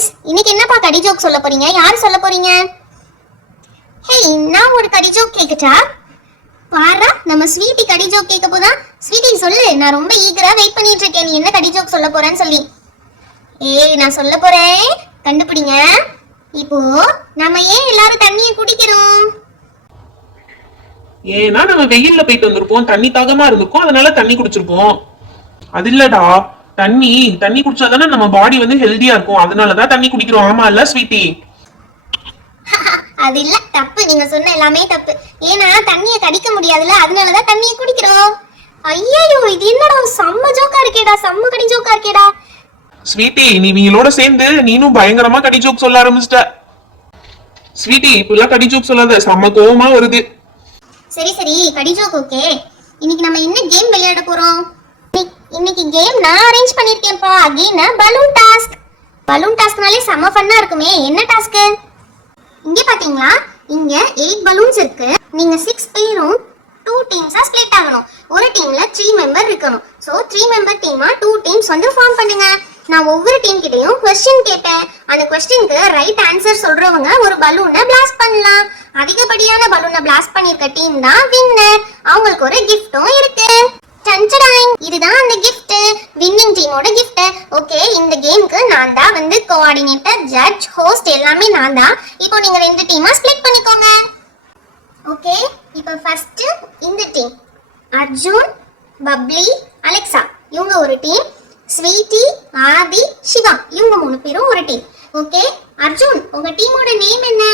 Friends, இன்னைக்கு என்னப்பா கடி ஜோக் சொல்ல போறீங்க? யார் சொல்ல போறீங்க? ஹே, நான் ஒரு கடி ஜோக் கேக்கட்டா? பாரா, நம்ம ஸ்வீட்டி கடி ஜோக் கேட்க போதா. ஸ்வீட்டி சொல்லு, நான் ரொம்ப ஈகரா வெயிட் பண்ணிட்டு இருக்கேன். நீ என்ன கடி ஜோக் சொல்ல போறேன்னு சொல்லி. ஏய், நான் சொல்ல போறேன், கண்டுபிடிங்க. இப்போ நம்ம ஏன் எல்லாரும் தண்ணியை குடிக்கிறோம்? ஏன்னா நம்ம வெயில்ல போயிட்டு வந்திருப்போம், தண்ணி தாகமா இருந்திருக்கும், அதனால தண்ணி குடிச்சிருப்போம். அது இல்லடா, தண்ணி குடிச்சாதானே நம்ம பாடி வந்து ஹெல்தியா இருக்கும், அதனாலதான் தண்ணி குடிக்கிறோம். ஆமா இல்ல ஸ்வீட்டி? அது இல்ல, தப்பு. நீங்க சொன்ன எல்லாமே தப்பு. ஏன்னா தண்ணியை கடிக்க முடியாதுல்ல, அதனாலதான் தண்ணியை குடிக்கிறோம். ஐயோ, இது என்னடா செம்ம ஜோக்கா இருக்கேடா, செம்ம கடி ஜோக்கா இருக்கேடா. ஸ்வீட்டி, நீ இவங்களோட சேர்ந்து நீனும் பயங்கரமா கடி ஜோக் சொல்ல ஆரம்பிச்சிட்ட. ஸ்வீட்டி, இப்பெல்லாம் கடி ஜோக் சொல்லாத, செம்ம கோவமா வருது. சரி சரி, கடி ஜோக் ஓகே. இன்னைக்கு நம்ம என்ன கேம் விளையாட போறோம்? இன்னைக்கு கேம் நான் அரேஞ்ச் பண்ணிருக்கேன்ப்பா. Again balloon task. பலூன் டாஸ்க்னாலே செம்ம ஃபன்னா இருக்குமே. என்ன டாஸ்க்? இங்க பாத்தீங்களா, இங்க 8 பலூன்ஸ் இருக்கு. நீங்க 6 பேரும் 2 டீம்ஸா ஸ்ப்ளிட் ஆகணும். ஒரு டீம்ல 3 மெம்பர் இருக்கணும். சோ 3 மெம்பர் டீமா 2 டீம்ஸ் வந்து ஃபார்ம் பண்ணுங்க. நான் ஒவ்வொரு டீம் கிட்டயும் क्वेश्चन கேட்பேன். அந்த क्वेश्चनக்கு ரைட் ஆன்சர் சொல்றவங்க ஒரு பலூனை பிளாஸ்ட் பண்ணலாம். அதிகப்படியான பலூனை பிளாஸ்ட் பண்ணிருக்க டீம் தான் வின்னர். அவங்களுக்கு ஒரு கிஃப்டும் இருக்கு. டன்டடாங், இதுதான் அந்த gift. வின்னிங் டீமோட gift. ஓகே, இந்த கேமுக்கு நான் தான் வந்து கோஆர்டினேட்டர், ஜட்ஜ், ஹோஸ்ட் எல்லாமே நான் தான். இப்போ நீங்க 2 டீமா ஸ்ப்ளிட் பண்ணிக்கோங்க. ஓகே, இப்போ ஃபர்ஸ்ட் இந்த டீம் அர்ஜுன், பப்ளி, அலெக்சா இவங்க ஒரு டீம். ஸ்வீட்டி, ஆதி, சிவா இவங்க 3 பேரும் ஒரு டீம். ஓகே, அர்ஜுன் உங்க டீமோட நேம் என்ன?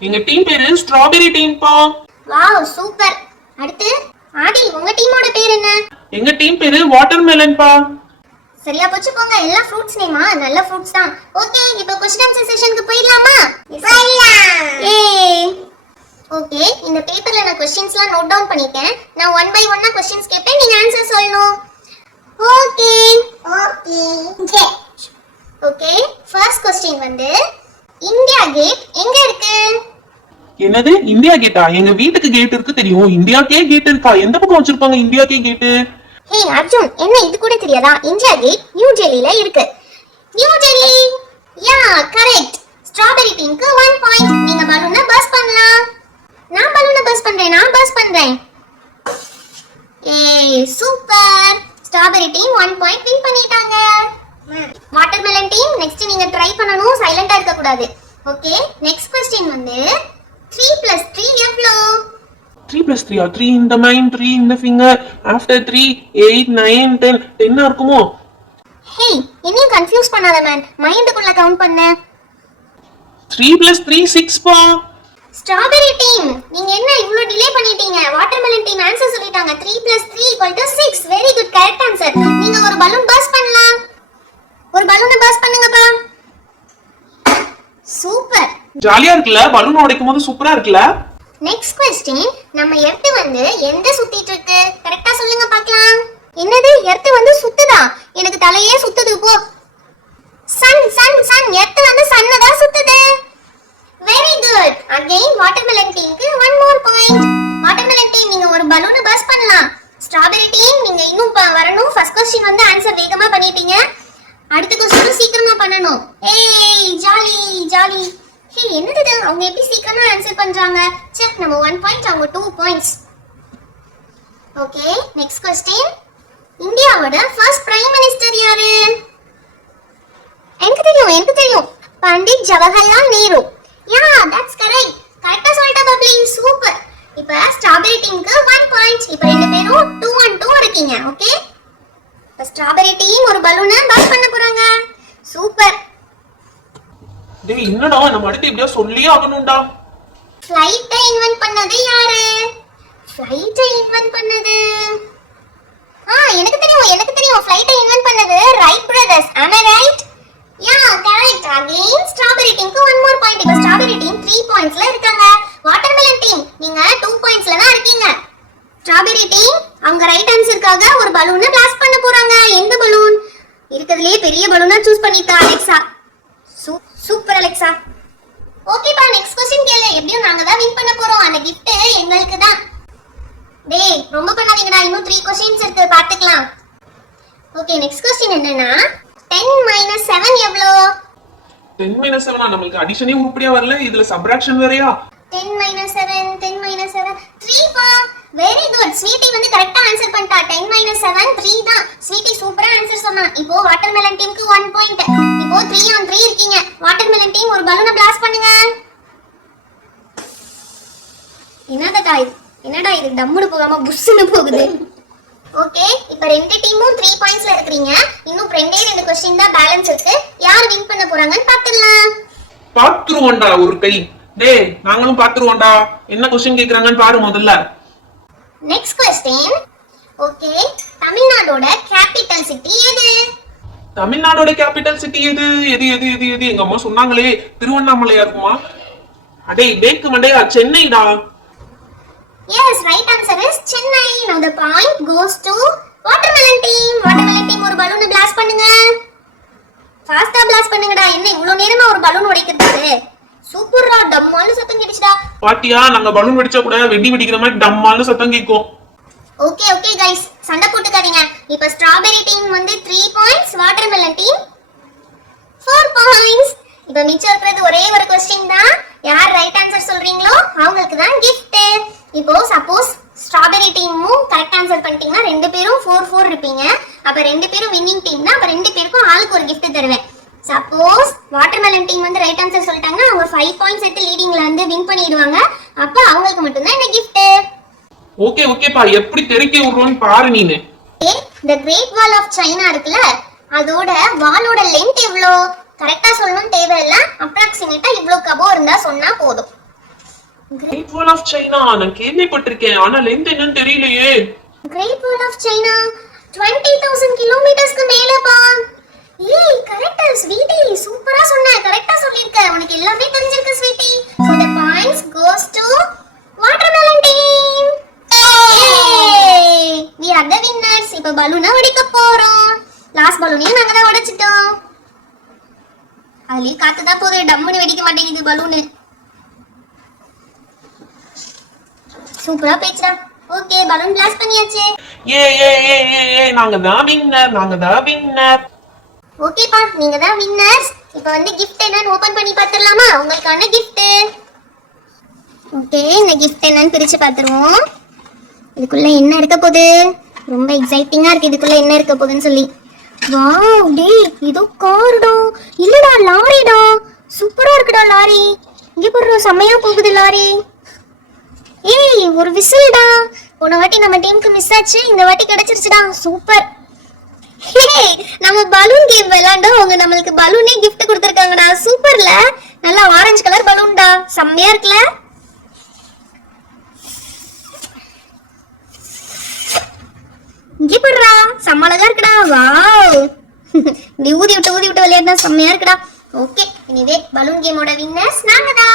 எங்க டீம் பேரு ஸ்ட்ராபெரி டீம் பா. Wow, super. அடுத்து ஆதி, உங்க டீமோட பேர் என்ன? எங்க டீம் பேரு வாட்டர்மெலன் பா. சரியா போச்சு போங்க, எல்லாம் ஃப்ரூட்ஸ் நேமா? நல்ல ஃப்ரூட்ஸ் தான். ஓகே, இப்போ क्वेश्चन ஆன்சர் செஷனுக்கு போயிடலாமா? போயிடலாம். ஏய், ஓகே, இந்த பேப்பர்ல நான் क्वेश्चंसலாம் நோட் டவுன் பண்ணிட்டேன். நான் 1 by 1 क्वेश्चंस கேட்பேன், நீங்க ஆன்சர் சொல்லணும். Okay okay okay. First question வந்து இந்தியா கேட் எங்க இருக்கு? என்னது இந்தியா கேட்டா? எங்க வீட்டுக்கு கேட் இருக்கு தெரியும். இந்தியாக்கே கேட் இருக்கா? எந்த பக்கம் வச்சிருப்பாங்க இந்தியாக்கே கேட்? ஹே அர்ஜுன், என்ன இது கூட தெரியாதா? இந்தியா கேட் நியூ டெல்லில இருக்கு. நியூ டெல்லி. யா, கரெக்ட். ஸ்ட்ராபெரி டீமுக்கு 1 பாயிண்ட். நீங்க பலூனை பர்ஸ்ட் பண்ணலாம். நான் பலூனை பர்ஸ்ட் பண்றேன். ஏய், super. Strawberry team 1 point win பண்ணிட்டாங்க. வாட்டர்மெலன் டீம் நெக்ஸ்ட் நீங்க ட்ரை பண்ணனும், சைலண்டா இருக்க கூடாது. ஓகே, நெக்ஸ்ட் क्वेश्चन வந்து 3 + 3 எவ்வளவு? 3 + 3 3 in the mind, 3 in the finger, after 3 8 9 10 10 இருக்குமோ? ஹே, என்னையும் கன்ஃபியூஸ் பண்ணாத மேன், மைண்டுக்குள்ள கவுண்ட் பண்ண. 3 + 3 6 பா. ஸ்ட்ராபெரி டீம் நீங்க என்ன இவ்ளோ டிலே பண்ணிட்டீங்க? வாட்டர்மெலன் டீம் ஆன்சர் சொல்லிட்டாங்க. 3 + 3 = 6. Very good, correct answer. நீங்க ஒரு பலூன் பர்ஸ்ட் பண்ணலாம். ஒரு பலூனை பர்ஸ்ட் பண்ணுங்கப்பா. சூப்பர். ஜாலியா இருக்குல? பலூன் உடைக்கும் போது சூப்பரா இருக்குல? நெக்ஸ்ட் क्वेश्चन, நம்ம எர்த் வந்து எங்க சுத்திட்டு இருக்கு? கரெக்ட்டா சொல்லுங்க பார்க்கலாம். என்னது, எர்த் வந்து சுத்துதா? எனக்கு தலையே சுத்துது போ. சன் எர்த் வந்து சன்ன தான் சுத்துது. Very good. அகைன் வாட்டர்மெலன் டீமுக்கு 1 more point. வாட்டர்மெலன் டீம் நீங்க ஒரு பலூனை பர்ஸ்ட் பண்ணலாம். ஸ்ட்ராபெரி டீம் நீங்க இன்னும் வரணும். ஃபர்ஸ்ட் क्वेश्चन வந்து ஆன்சர் வேகமா பண்ணிட்டீங்க. அடுத்த क्वेश्चन சீக்கிரமா பண்ணனும். ஏய், ஜாலி. ஹே, என்னது இது? அவங்க எப்படி சீக்கிரமா ஆன்சர் பண்றாங்க? சே, நம்ம 1 பாயிண்ட், அவங்க 2 பாயிண்ட்ஸ். Okay, next question. இந்தியாவோட ஃபர்ஸ்ட் பிரைம் மினிஸ்டர் யாரு? எனக்கு தெரியும். பண்டிட் ஜவஹர்லால் நேரு. யா, தட்ஸ் கரெக்ட். கரெக்ட்டா சொல்லிட்ட பப்ளி, சூப்பர். இப்போ ஸ்ட்ராபெரி டீமுக்கு 1 பாயிண்ட். இப்போ ரெண்டு பேரும் 2 and 2 இருக்கீங்க. ஓகே, இப்போ ஸ்ட்ராபெரி டீம் ஒரு பலூனை பர்ஸ்ட் பண்ண போறாங்க. சூப்பர். டேய், என்னடா நம்ம அடுத்து இப்படியே சொல்லியே ஆகணும்டா. ஃளைட்டை இன்வென்ட் பண்ணது யாரு? எனக்கு தெரியும். ஃளைட்டை இன்வென்ட் பண்ணது Wright brothers. am I right? Yeah, correct. Again strawberry டீமுக்கு 1 more point. இப்போ ஸ்ட்ராபெரி டீம் 3 பாயிண்ட்ஸ்ல இருக்காங்க. வாட்டர்மெலன் டீம் நீங்க 2 பாயிண்ட்ஸ்ல தான் இருக்கீங்க. ஸ்ட்ராபெரி டீம் அவங்க ரைட் ஆன்சருக்காக ஒரு பலூனை பிளாஸ்ட் பண்ண போறாங்க. எந்த பலூன்? இருக்குதுலயே பெரிய பலூனா சூஸ் பண்ணிட்டா அலெக்சா. Super Alexa. ஓகேப்பா, நெக்ஸ்ட் क्वेश्चन கேளு. எப்படியும் நாங்க தான் வின் பண்ண போறோம். அந்த gift எங்களுக்கு தான். டேய், ரொம்ப பண்ணாதீங்கடா. இன்னும் 3 क्वेश्चंस இருக்கு, பாத்துக்கலாம். ஓகே, நெக்ஸ்ட் क्वेश्चन என்னன்னா 10 - 7 எவ்வளவு? 10 மைனஸ் 7 நம்மளுக்கு அடிஷனே உருப்படியா வரல, இதுல சப்ராக்ஷன் வேறயா? 10 minus 7 10 minus 7 3 பா. Very good. ஸ்வீட்டி வந்து கரெக்ட்டா ஆன்சர் பண்ணிட்டா. 10 minus 7 3 தான். ஸ்வீட்டி சூப்பரா ஆன்சர் சொன்னா. இப்போ வாட்டர்மெலன் டீமுக்கு 1 பாயிண்ட். இப்போ 3 on 3 இருக்கீங்க. வாட்டர்மெலன் டீம் ஒரு பலூனை பிளாஸ்ட் பண்ணுங்க. என்னடா இது டம்முன்னு போகாம புஷ்ன்னு போகுது. ஓகே, இப்போ ரெண்டு டீமும் 3 பாயிண்ட்ஸ்ல இருக்கீங்க. இன்னும் ரெண்டு क्वेश्चन தான் பேலன்ஸ் இருக்கு. யார் வின் பண்ண போறாங்கன்னு பாத்துடலாம். பாத்துருவோம்டா ஒரு கை. டேய் நாங்களும் பாத்துருவோம்டா. என்ன क्वेश्चन கேக்குறாங்கன்னு பாரு முதல்ல. Next question. ஓகே, தமிழ்நாடோட கேபிட்டல் சிட்டி எது? தமிழ்நாடோட கேபிட்டல் சிட்டி எது? எது எது எது எது எங்க அம்மா சொன்னாங்களே திருவண்ணாமலையா இருக்குமா? அடே பேக்கு மண்டையா, சென்னைடா. Yes, right answer is Chennai. Now the point goes to watermelon team. Watermelon team ஒரு பலூனை blast பண்ணுங்க. ஃபாஸ்டா blast பண்ணுங்கடா. என்ன இவ்வளவு நேரமா ஒரு பலூன் உடைக்கிறதுக்கு? சூப்பர்ரா, டம்மான்னு சத்தம் கேட்டுச்சுடா. பாட்டியா, நாங்க பலூன் வெடிச்சா கூட வெடி வெடிக்கிற மாதிரி டம்மான்னு சத்தம் கேட்கும். ஓகே ஓகே गाइस, சண்டை போட்டுக்காதீங்க. இப்போ ஸ்ட்ராபெரி டீம் வந்து 3 பாயிண்ட்ஸ், வாட்டர்மெலன் டீம் 4 பாயிண்ட்ஸ். இப்போ மிச்சம் இருக்கிறது ஒரே ஒரு क्वेश्चन தான். யார் ரைட் ஆன்சர் சொல்றீங்களோ அவங்களுக்கு தான் gift. இப்போ சப்போஸ் ஸ்ட்ராபெரி டீமும் கரெக்ட் ஆன்சர் பண்ணிட்டீங்கன்னா ரெண்டு பேரும் 4-4 இருப்பீங்க. அப்ப ரெண்டு பேரும் வின்னிங் டீம்னா அப்ப ரெண்டு பேருக்கும் ஆளுக்கு ஒரு gift தருவேன். சப்போஸ் வாட்டர்மெலன் டீம் வந்து ரைட் ஆன்சர் சொல்லிட்டாங்கன்னா அவங்க 5 பாயிண்ட்ஸ் எடுத்து லீடிங்ல வந்து வின் பண்ணிடுவாங்க. அப்ப அவங்களுக்கு மட்டும் தான் இந்த gift. ஓகே ஓகேப்பா, எப்படி தெரிக்க விடுறோம்னு பாரு நீனு. The Great Wall of China இருக்குல, அதோட வாலோட லெந்த் எவ்வளோ கரெக்டா சொல்லணும் தேவையில்ல. அப்ராக்சிமேட்டா இவ்ளோ கபோ இருந்தா சொன்னா போதும். Great Wall of China நான் கேள்விப்பட்டிருக்கேன், ஆனா லெந்த் என்னன்னு தெரியலையே. Great Wall of China 20,000 கிலோமீட்டர்ஸ்க்கு மேலப்பா. ஏய் கரெக்ட்டா ஸ்வீட்டி, சூப்பரா சொன்ன. கரெக்ட்டா சொல்லிருக்க. உனக்கு எல்லாமே தெரிஞ்சிருக்கு sweetie. So the points goes to watermelon team. Yay! We are the winners. இப்போ பலூனை உடைக்க போறோம். லாஸ்ட் பலூனையும் நாங்க தான் உடைச்சிட்டோம். அதுலயே காத்து தான் போகுது, டம்முன்னு வெடிக்க மாட்டேங்குது பலூனு. சூப்பரா பேச்சுடா. ஓகே, பலூன் பிளாஸ்ட் பண்ணியாச்சு. ஏ ஏ ஏ ஏ ஏ நாங்க தான் வின்னர். ஓகேப்பா, நீங்க தான் வின்னர்ஸ். இப்போ வந்து gift என்னன்னு ஓபன் பண்ணி பார்த்துடலாமா? உங்களுக்கான gift. ஓகே, இந்த gift என்னன்னு பிரிச்சு பார்த்துருவோம். இதுக்குள்ள என்ன இருக்க போகுது? ரொம்ப எக்ஸைட்டிங்கா இருக்கு இதுக்குள்ள என்ன இருக்க போகுதுன்னு சொல்லி. வாவ், டேய் இது கார்டா. இல்லடா, லாரிடா. சூப்பரா இருக்குடா லாரி. இங்க போற செமையா போகுது லாரி. ஏய் ஒரு விசில்டா. போன வாட்டி நம்ம டீமுக்கு மிஸ் ஆச்சு, இந்த வாட்டி கிடைச்சிருச்சுடா. சூப்பர். ஹே, நம்ம பலூன் கேம் விளையாண்டோம். அவங்க நம்மளுக்கு பலூனே gift கொடுத்திருக்காங்கடா. சூப்பர்ல. நல்லா ஆரஞ்சு கலர் பலூன்டா. செம்மையா இருக்குல? இங்க போடுறா, செம்ம அழகா இருக்குடா. வாவ், இப்படி ஊதி விட்டு விளையாடுனா செம்மையா இருக்குடா. ஓகே, இனிவே பலூன் கேமோட வின்னர்ஸ் நாங்க தான்.